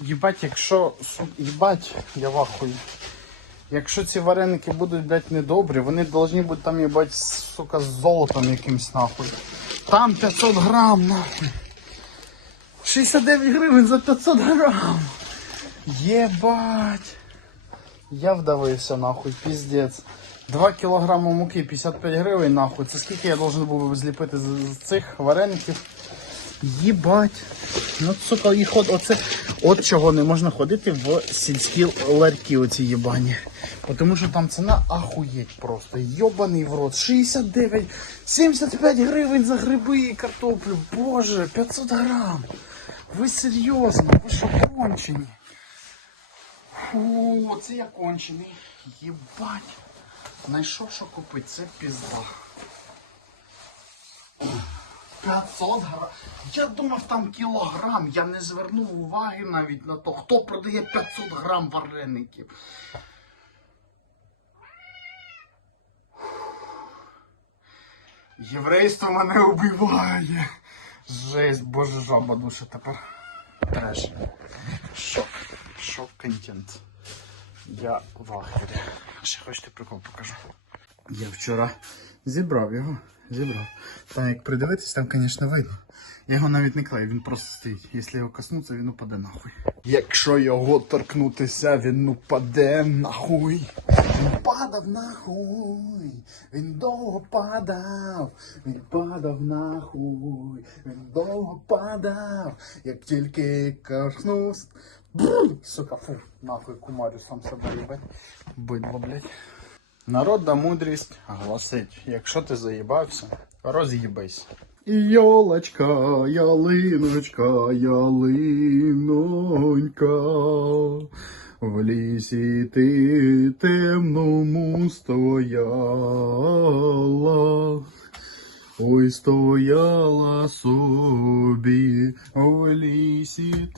Їбать, якщо. Їбать, я вахую. Якщо ці вареники будуть, блядь, недобрі, вони повинні бути там, їбать, сука, з золотом якимсь нахуй. Там 500 грам, нахуй. 69 гривень за 500 грам. Єбать. Я вдавився, нахуй, піздець. 2 кілограми муки, 55 гривень, нахуй. Це скільки я должен був зліпити з цих вареників? Єбать. Ну, сука, їх от, оце, от чого не можна ходити в сільські ларьки оці єбані. Тому що там ціна ахуєть просто. Йобаний в рот. 69, 75 гривень за гриби і картоплю. Боже, 500 грам. Ви серйозно? Ви що кончені? Фу, це я кончений. Єбать. Найшов, що купити, це пізда. 500 грам. Я думав там кілограм. Я не звернув уваги навіть на то, хто продає 500 грам вареників. Єврейство мене убиває. Жесть, боже жаба душа тепер. Треш. Шок. Шок контент. Я в ахері. Ще хочете прикол покажу. Я вчора зібрав його. Зібрав. Там як придивитись, там, звісно, видно. Його навіть не клею, він просто стоїть. Якщо його коснуться, він упаде нахуй. Якщо його торкнутися, він упаде нахуй. Він падав нахуй. Він довго падав. Він падав нахуй. Він довго падав. Як тільки коснувся. Сука, фу, нахуй кумарю сам себе їбать. Бидло, блядь. Народна мудрість гласить, якщо ти заїбався, роз'їбись. Йолочка, ялиночка, ялинонька, в лісі ти темному стояла. Ой, стояла собі в лісі